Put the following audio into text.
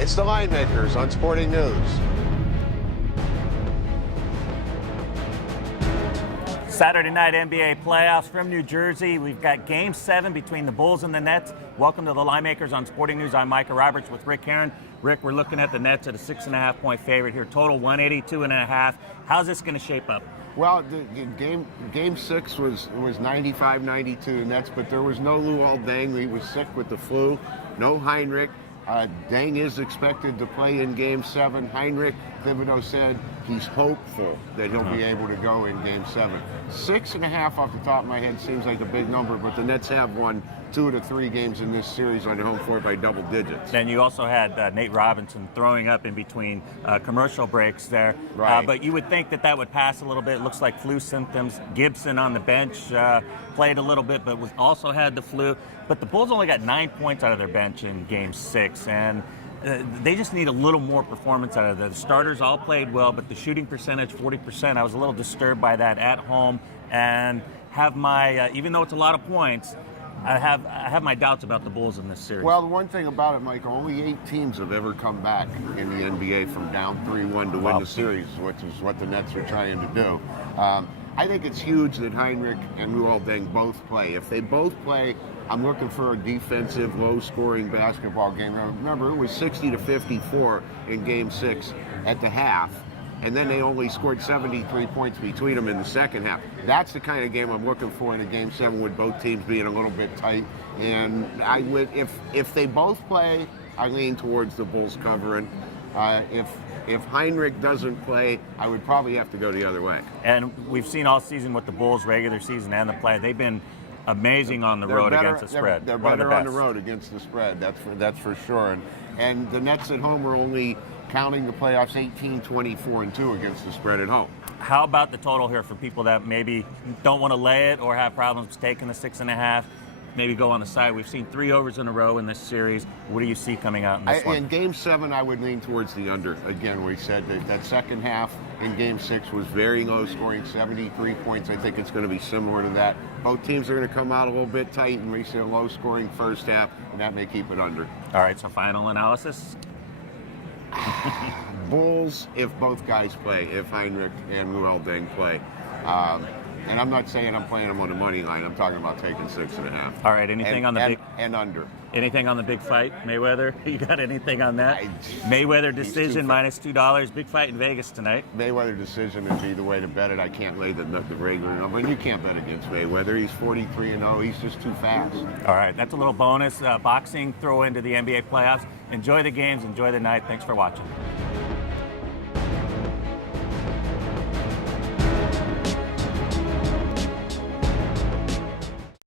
It's the Linemakers on Sporting News. Saturday night NBA playoffs from New Jersey. We've got Game 7 between the Bulls and the Nets. Welcome to the Linemakers on Sporting News. I'm Micah Roberts with Rick Heron. Rick, we're looking at the Nets at a 6.5-point favorite here. Total 182.5. How's this going to shape up? Well, the game 6 was 95-92 Nets, but there was no Luol Deng. He was sick with the flu. No Heinrich. Deng is expected to play in Game 7. Heinrich, Thibodeau said he's hopeful that he'll be able to go in Game 7. 6.5 off the top of my head seems like a big number, but the Nets have won 2 of the 3 games in this series on home court by double digits. Then you also had Nate Robinson throwing up in between commercial breaks there. Right. But you would think that would pass a little bit. It looks like flu symptoms. Gibson on the bench played a little bit, but also had the flu. But the Bulls only got 9 points out of their bench in Game 6, and they just need a little more performance out of it. The starters all played well, but the shooting percentage, 40%, I was a little disturbed by that at home, and have my, even though it's a lot of points, I have my doubts about the Bulls in this series. Well, the one thing about it, Mike, only 8 teams have ever come back in the NBA from down 3-1 to win the series, which is what the Nets are trying to do. I think it's huge that Heinrich and Luol Deng both play. If they both play, I'm looking for a defensive, low-scoring basketball game. Now, remember, it was 60-54 in Game 6 at the half, and then they only scored 73 points between them in the second half. That's the kind of game I'm looking for in a Game 7 with both teams being a little bit tight. And I would, if they both play, I lean towards the Bulls covering. If Heinrich doesn't play, I would probably have to go the other way. And we've seen all season with the Bulls, regular season and the play, they've been amazing on the road against the spread. They're better on the road against the spread. That's for sure. And the Nets at home are only counting the playoffs 18-24-2 against the spread at home. How about the total here for people that maybe don't want to lay it or have problems taking the 6.5? Maybe go on the side. We've seen 3 overs in a row in this series. What do you see coming out in this one? In Game 7, I would lean towards the under. Again, we said that second half in Game 6 was very low scoring, 73 points. I think it's going to be similar to that. Both teams are going to come out a little bit tight, and we see a low scoring first half, and that may keep it under. All right, so final analysis? Bulls, if both guys play, if Heinrich and Luol Deng play. And I'm not saying I'm playing them on the money line. I'm talking about taking 6.5. All right. Anything on the big and under? Anything on the big fight, Mayweather? You got anything on that? Mayweather decision minus $2. Big fight in Vegas tonight. Mayweather decision would be the way to bet it. I can't lay the regular number, and you can't bet against Mayweather. He's 43-0. He's just too fast. All right. That's a little bonus boxing throw into the NBA playoffs. Enjoy the games. Enjoy the night. Thanks for watching.